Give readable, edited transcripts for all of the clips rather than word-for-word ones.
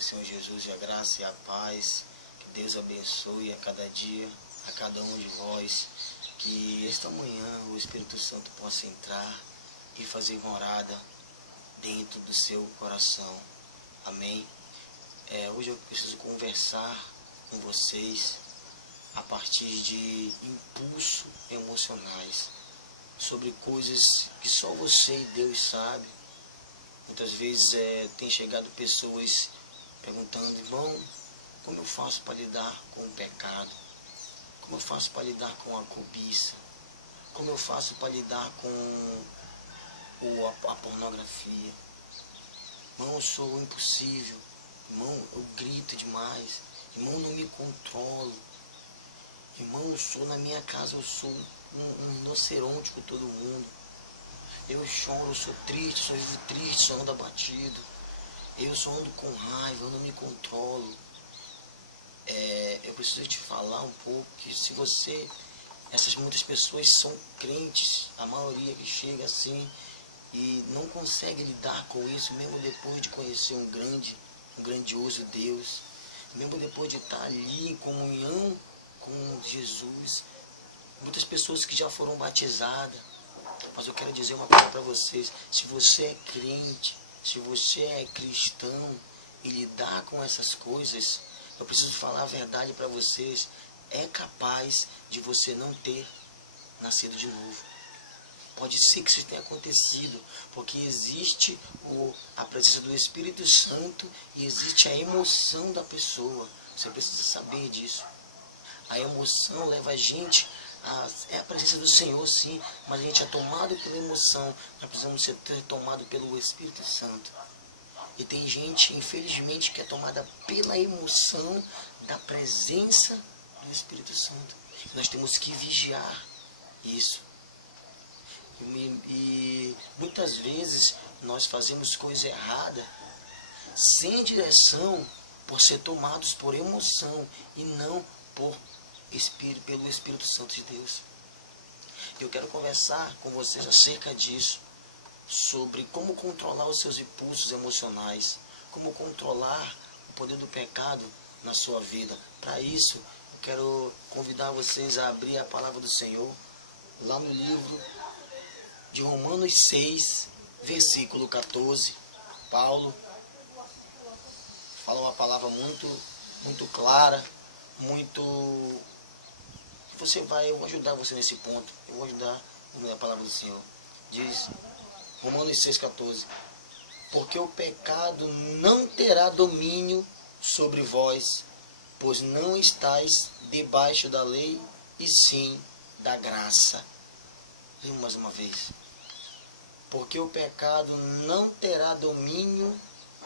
do Senhor Jesus e a graça e a paz. Que Deus abençoe a cada dia, a cada um de vós. Que esta manhã o Espírito Santo possa entrar e fazer morada dentro do seu coração. Amém? Hoje eu preciso conversar com vocês a partir de impulsos emocionais, sobre coisas que só você e Deus sabe. Muitas vezes tem chegado pessoas perguntando: irmão, como eu faço para lidar com o pecado? Como eu faço para lidar com a cobiça? Como eu faço para lidar com a pornografia? Irmão, eu sou impossível. Irmão, eu grito demais. Irmão, não me controlo. Irmão, na minha casa eu sou um rinoceronte com todo mundo. Eu choro, eu sou triste, só vivo triste, só ando abatido. Eu só ando com raiva, eu não me controlo. Eu preciso te falar um pouco que se você... muitas pessoas são crentes, a maioria que chega assim e não consegue lidar com isso, mesmo depois de conhecer um grandioso Deus, mesmo depois de estar ali em comunhão com Jesus. Muitas pessoas que já foram batizadas. Mas eu quero dizer uma coisa para vocês: se você é crente, se você é cristão e lidar com essas coisas, eu preciso falar a verdade para vocês: é capaz de você não ter nascido de novo. Pode ser que isso tenha acontecido, porque existe a presença do Espírito Santo e existe a emoção da pessoa. Você precisa saber disso. A emoção leva a gente é a presença do Senhor, sim, mas a gente é tomado pela emoção. Nós precisamos ser tomados pelo Espírito Santo. E tem gente, infelizmente, que é tomada pela emoção da presença do Espírito Santo. Nós temos que vigiar isso. E muitas vezes nós fazemos coisa errada sem direção, por ser tomados por emoção e não pelo Espírito Santo de Deus. Eu quero conversar com vocês acerca disso, sobre como controlar os seus impulsos emocionais, como controlar o poder do pecado na sua vida. Para isso, eu quero convidar vocês a abrir a palavra do Senhor, lá no livro de Romanos 6, versículo 14. Paulo fala uma palavra muito clara, eu vou ajudar você nesse ponto. Eu vou ajudar a palavra do Senhor. Diz Romanos 6,14: porque o pecado não terá domínio sobre vós, pois não estáis debaixo da lei, e sim da graça. Leio mais uma vez. Porque o pecado não terá domínio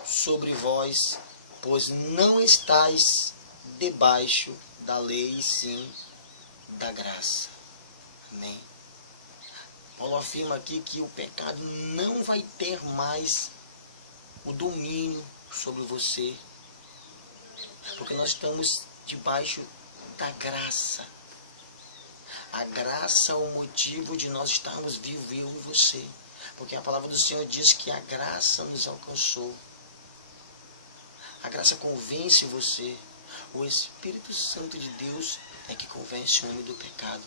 sobre vós, pois não estáis debaixo da lei, e sim da graça. Amém. Paulo afirma aqui que o pecado não vai ter mais o domínio sobre você, porque nós estamos debaixo da graça. A graça é o motivo de nós estarmos vivos, eu e você, porque a palavra do Senhor diz que a graça nos alcançou. A graça convence você. O Espírito Santo de Deus é que convence o homem do pecado.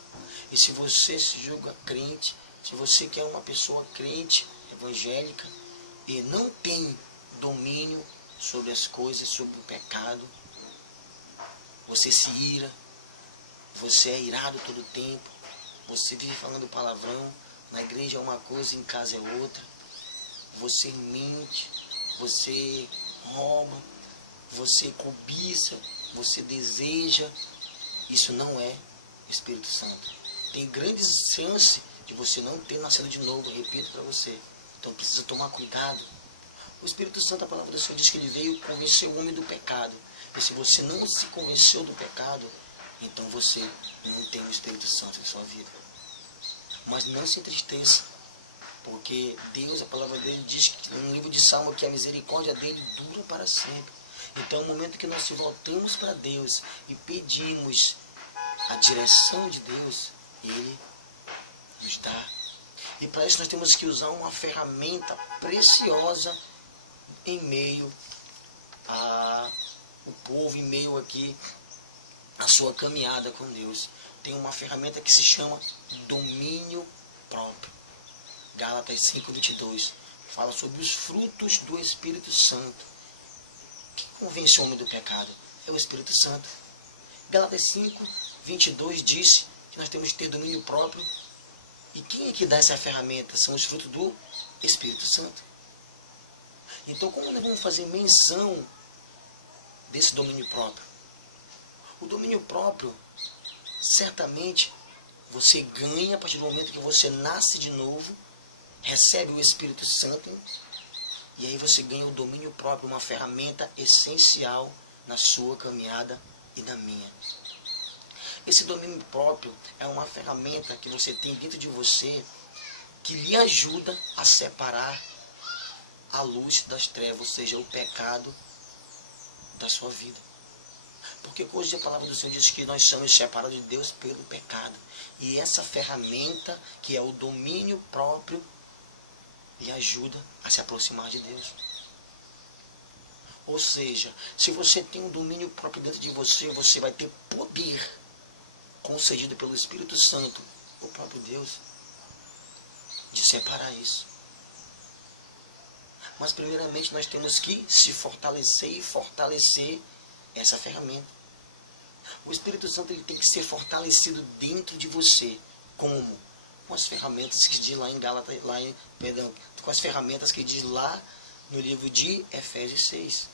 E se você se julga crente, se você quer uma pessoa crente, evangélica, e não tem domínio sobre as coisas, sobre o pecado, você se ira, você é irado todo o tempo, você vive falando palavrão, na igreja é uma coisa, em casa é outra, você mente, você rouba, você cobiça, você deseja, isso não é Espírito Santo. Tem grandes chances de você não ter nascido de novo, repito para você. Então precisa tomar cuidado. O Espírito Santo, a palavra do Senhor diz que ele veio convencer o homem do pecado. E se você não se convenceu do pecado, então você não tem o Espírito Santo em sua vida. Mas não se entristeça, porque Deus, a palavra dele diz que no livro de Salmo que a misericórdia dele dura para sempre. Então, no momento que nós voltamos para Deus e pedimos a direção de Deus, Ele nos dá. E para isso nós temos que usar uma ferramenta preciosa em meio a povo, em meio aqui à sua caminhada com Deus. Tem uma ferramenta que se chama domínio próprio. Gálatas 5:22 fala sobre os frutos do Espírito Santo. Quem convence o homem do pecado? É o Espírito Santo. Gálatas 5:22 diz que nós temos que ter domínio próprio. E quem é que dá essa ferramenta? São os frutos do Espírito Santo. Então, como nós vamos fazer menção desse domínio próprio? O domínio próprio, certamente, você ganha a partir do momento que você nasce de novo, recebe o Espírito Santo, e aí você ganha o domínio próprio, uma ferramenta essencial na sua caminhada e na minha. Esse domínio próprio é uma ferramenta que você tem dentro de você que lhe ajuda a separar a luz das trevas, ou seja, o pecado da sua vida. Porque hoje a palavra do Senhor diz que nós somos separados de Deus pelo pecado. E essa ferramenta, que é o domínio próprio, lhe ajuda a se aproximar de Deus. Ou seja, se você tem um domínio próprio dentro de você, você vai ter poder concedido pelo Espírito Santo, o próprio Deus, de separar isso. Mas primeiramente nós temos que se fortalecer e fortalecer essa ferramenta. O Espírito Santo ele tem que ser fortalecido dentro de você. Como? Com as ferramentas que diz lá em Gálatas, com as ferramentas que diz lá no livro de Efésios 6.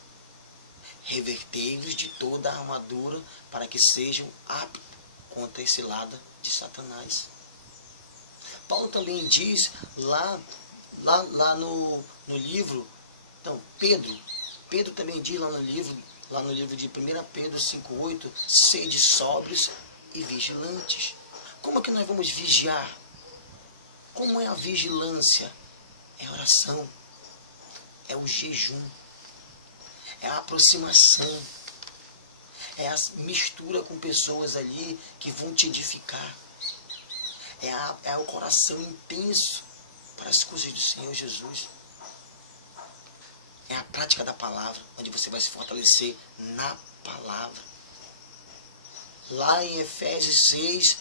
Revertei-vos de toda a armadura para que sejam aptos contra esse lado de Satanás. Paulo também diz lá no livro, então Pedro também diz lá no livro de 1 Pedro 5:8, sede sóbrios e vigilantes. Como é que nós vamos vigiar? Como é a vigilância? É a oração, é o jejum, é a aproximação, é a mistura com pessoas ali que vão te edificar. É o coração intenso para as coisas do Senhor Jesus. É a prática da palavra, onde você vai se fortalecer na palavra. Lá em Efésios 6,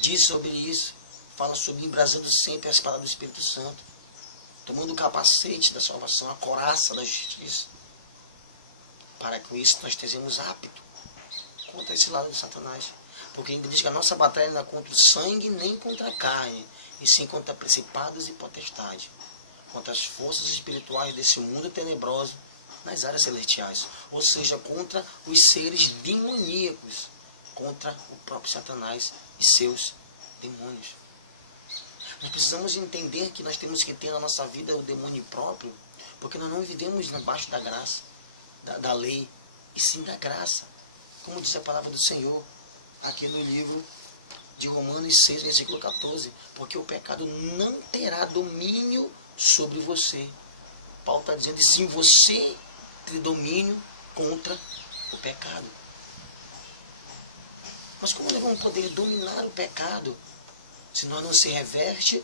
diz sobre isso. Fala sobre embrasando sempre as palavras do Espírito Santo. Tomando o capacete da salvação, a couraça da justiça. Para com isso nós estejamos aptos contra esse lado de Satanás. Porque ele diz que a nossa batalha não é contra o sangue nem contra a carne, e sim contra principados e potestades, contra as forças espirituais desse mundo tenebroso nas áreas celestiais, ou seja, contra os seres demoníacos, contra o próprio Satanás e seus demônios. Nós precisamos entender que nós temos que ter na nossa vida o demônio próprio, porque nós não vivemos abaixo da graça, da lei, e sim da graça, como diz a palavra do Senhor aqui no livro de Romanos 6, versículo 14, porque o pecado não terá domínio sobre você. Paulo está dizendo, e sim você tem domínio contra o pecado. Mas como nós vamos poder dominar o pecado se nós não se reverte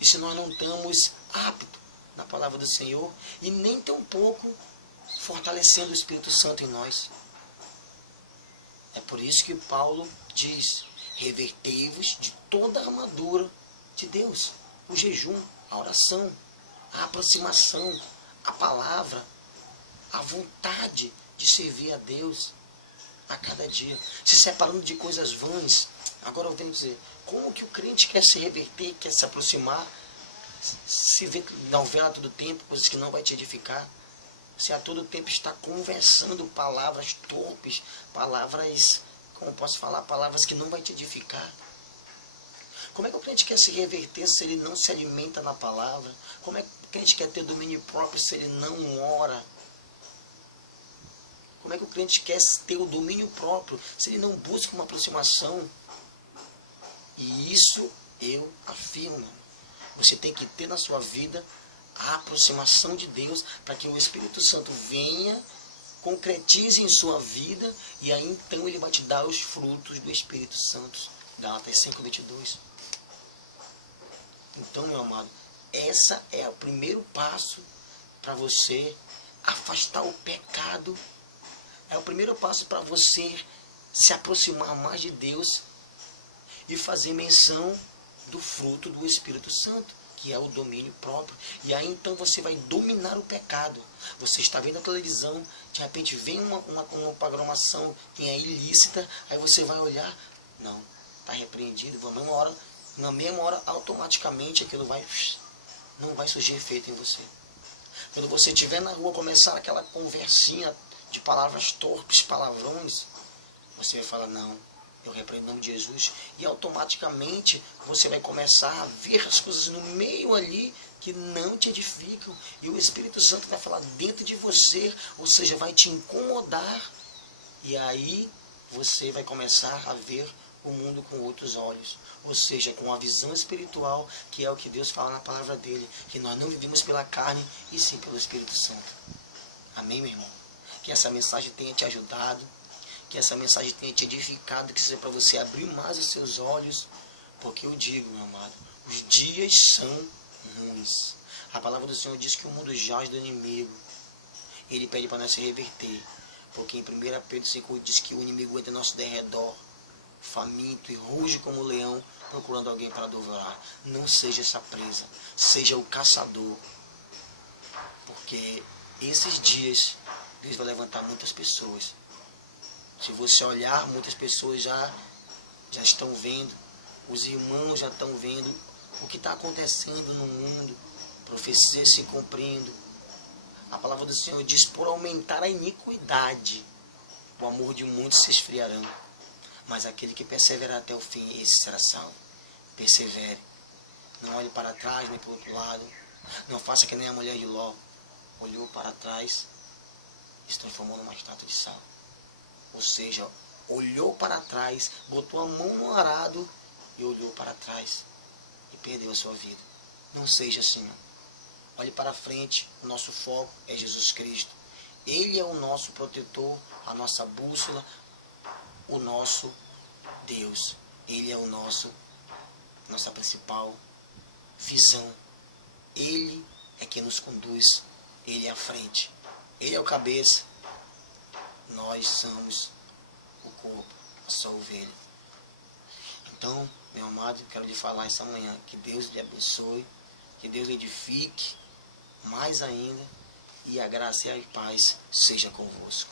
e se nós não estamos aptos na palavra do Senhor e nem tampouco fortalecendo o Espírito Santo em nós? É por isso que Paulo diz, revertei-vos de toda a armadura de Deus. O jejum, a oração, a aproximação, a palavra, a vontade de servir a Deus a cada dia. Se separando de coisas vãs. Agora eu tenho que dizer, como que o crente quer se reverter, quer se aproximar, se vê novela a todo tempo, coisas que não vai te edificar? Você a todo tempo está conversando palavras torpes, palavras, como posso falar, palavras que não vai te edificar. Como é que o crente quer se reverter se ele não se alimenta na palavra? Como é que o crente quer ter domínio próprio se ele não ora? Como é que o crente quer ter o domínio próprio se ele não busca uma aproximação? E isso eu afirmo. Você tem que ter na sua vida a aproximação de Deus, para que o Espírito Santo venha, concretize em sua vida, e aí então ele vai te dar os frutos do Espírito Santo. Gálatas 5:22. Então, meu amado, essa é o primeiro passo para você afastar o pecado É o primeiro passo para você se aproximar mais de Deus e fazer menção do fruto do Espírito Santo, que é o domínio próprio. E aí então você vai dominar o pecado. Você está vendo a televisão, de repente vem uma programação que é ilícita, aí você vai olhar, não, está repreendido, na mesma hora automaticamente aquilo não vai surgir efeito em você. Quando você estiver na rua, começar aquela conversinha de palavras torpes, palavrões, você vai falar, não, eu repreendo em nome de Jesus, e automaticamente você vai começar a ver as coisas no meio ali que não te edificam, e o Espírito Santo vai falar dentro de você, ou seja, vai te incomodar, e aí você vai começar a ver o mundo com outros olhos, ou seja, com a visão espiritual, que é o que Deus fala na palavra dele, que nós não vivemos pela carne, e sim pelo Espírito Santo. Amém, meu irmão? Que essa mensagem tenha te ajudado, que essa mensagem tenha te edificado, que seja para você abrir mais os seus olhos, porque eu digo, meu amado, os dias são ruins. A palavra do Senhor diz que o mundo jaz do inimigo. Ele pede para nós se reverter, porque em 1 Pedro 5 diz que o inimigo entra ao nosso derredor, faminto e ruge como um leão, procurando alguém para devorar. Não seja essa presa, seja o caçador, porque esses dias Deus vai levantar muitas pessoas. Se você olhar, muitas pessoas já estão vendo, os irmãos já estão vendo o que está acontecendo no mundo, profecias se cumprindo. A palavra do Senhor diz, por aumentar a iniquidade, o amor de muitos se esfriarão. Mas aquele que perseverar até o fim, esse será salvo. Persevere. Não olhe para trás, nem para o outro lado. Não faça que nem a mulher de Ló. Olhou para trás e se transformou numa estátua de sal. Ou seja, olhou para trás, botou a mão no arado e olhou para trás e perdeu a sua vida. Não seja assim. Olhe para frente, o nosso foco é Jesus Cristo. Ele é o nosso protetor, a nossa bússola, o nosso Deus. Ele é nossa principal visão. Ele é quem nos conduz, ele é a frente, ele é o cabeça. Nós somos o corpo, a sua ovelha. Então, meu amado, eu quero lhe falar essa manhã, que Deus lhe abençoe, que Deus lhe edifique mais ainda, e a graça e a paz seja convosco.